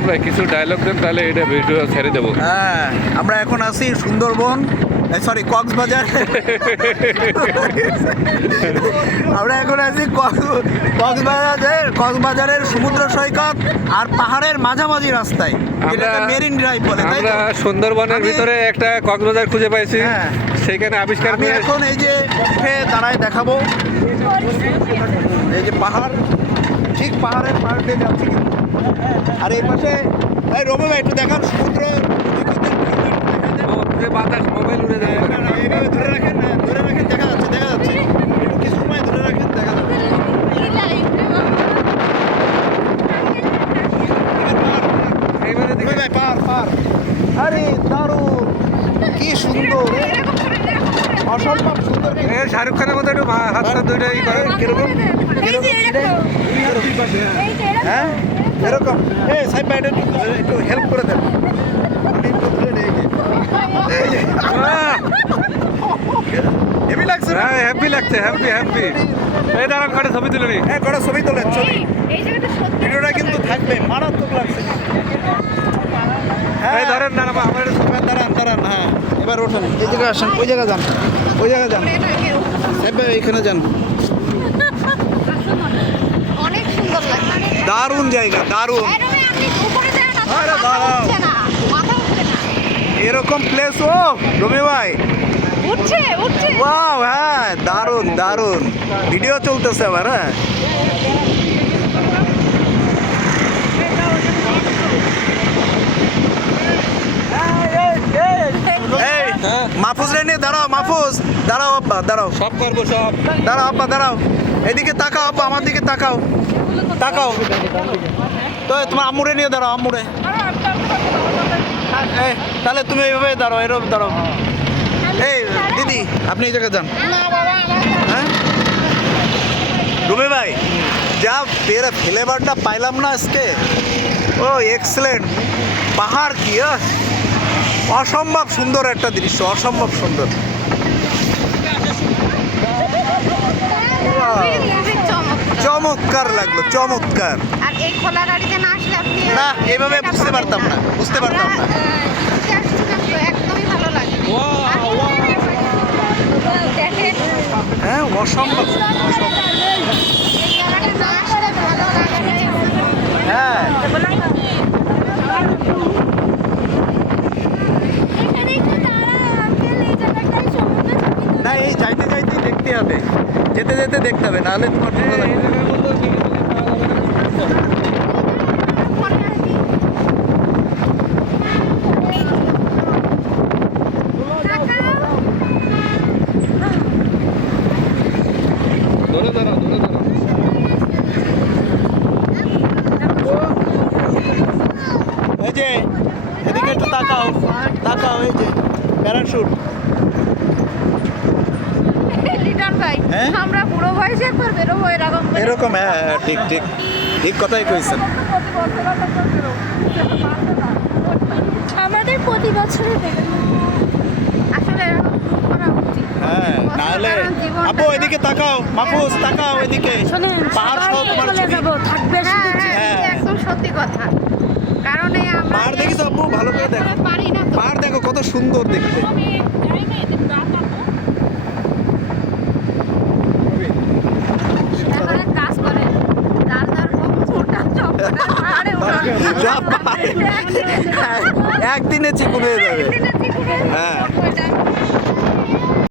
ভাই কিছু ডায়লগ দেন তাহলে এটা ভিডিও ছেড়ে দেবো। হ্যাঁ আমরা এখন আছি সুন্দরবন সরি কক্সবাজার। আমরা এখন আছি কক্স- কক্সবাজারের কক্সবাজারের সমুদ্র সৈকত আর পাহাড়ের মাঝামাঝি রাস্তায় যেটাকে মেরিন ড্রাইভ বলে তাই আমরা সুন্দরবনের ভিতরে একটা কক্সবাজার খুঁজে পাইছি। হ্যাঁ। সেইখানে আবিষ্কার আমি এখন এই যে উঠে দাঁড়ায় দেখাবো। এই যে পাহাড় ঠিক পাহাড়ের পাহাড় দিয়ে যাচ্ছি। কিন্তু। আর এই পাশে এই রবি ভাই একটু দেখান সমুদ্র। বাতাস মোবাইল উড়ে যায়। এইভাবে ধরে রাখেন না, ধরে রাখেন দেখা যাচ্ছে দেখা যাচ্ছে। একটু কিছু সময় ধরে রাখেন দেখা যাচ্ছে আরে দারুণ কি সুন্দর। অসম্ভব সুন্দর শাহরুখ খানের মতো একটু হাত হাত দুইটা ই করে। কীরকম? হ্যাঁ? এরকম। এই সাহেব ভাই একটু হেল্প করে দেন। আমি হেভি লাগছে না? হ্যাঁ হ্যাপি লাগছে হ্যাপি হ্যাপি এই দাঁড়ান কটা ছবি তুলে নি? হ্যাঁ কটা ছবি তোলেন ছবি। এই জায়গাটা সত্যি ভিডিওটা কিন্তু থাকবে মারাত্মক লাগছে। হ্যাঁ ধরেন না আমার একটু এবার দাঁড়ান দাঁড়ান হ্যাঁ এবার ওঠেন এই জায়গায় আসেন ওই জায়গায় যান ওই জায়গায় যান। যান। অনেক সুন্দর লাগছে। দারুণ জায়গা দারুণ। এরকম প্লেস ও রবি ভাই। উঠছে উঠছে। ওয়াও হ্যাঁ দারুণ দারুণ। ভিডিও চলতেছে আবার হ্যাঁ এই মাহফুজ রে নিয়ে দাঁড়াও মাহফুজ। দাঁড়াও আব্বা দাঁড়াও। সব করব সব। দাঁড়াও আব্বা দাঁড়াও। এদিকে তাকাও আব্বা আমার দিকে তাকাও। তাকাও। তো তোমার আম্মুরে নিয়ে দাঁড়াও আম্মুরে তাহলে তুমি এইভাবে দাঁড়াও এরকম দাঁড়াও। এই দিদি আপনি এই জায়গায় যান। হ্যাঁ? রুমি ভাই যা তেরা ফ্লেভারটা পাইলাম না আজকে। ও এক্সেলেন্ট পাহাড় কি? অসম্ভব সুন্দর একটা দৃশ্য অসম্ভব সুন্দর। চমৎকার। লাগল চমৎকার। আর এই খোলা গাড়িতে না আসলে আপনি না, এভাবে বুঝতে পারতাম না, বুঝতে পারতাম না। একদমই ভালো লাগে হ্যাঁ অসম্ভব এই জায়গাটা না আসলে ভালো লাগে না। হ্যাঁ না এই যাইতে যাইতে দেখতে হবে। যেতে যেতে দেখতে হবে, নাহলে তোমার ভালো এদিকে একটু তাকাও তাকাও, এই যে, প্যারাশুট। লিটন ভাই হ্যাঁ? আমরা বুড়ো বয়সে একবার বেরোবো এরকম এরকম হ্যাঁ হ্যাঁ, ঠিক ঠিক ঠিক কথাই কইছেন। আমাদের প্রতি বছরে আসলে হ্যাঁ নাহলে আপু তাকাও তাকাও পাহাড় তোমার থাকবে হ্যাঁ হ্যাঁ হ্যাঁ। একদম সত্যি কথা। কারণ এই আমরা পাহাড় দেখি তো আপু ভালো করে দেখো। না তো। পাহাড় দেখো কত সুন্দর দেখতে। যা একদিনে চিকুন হয়ে যাবে হয়ে।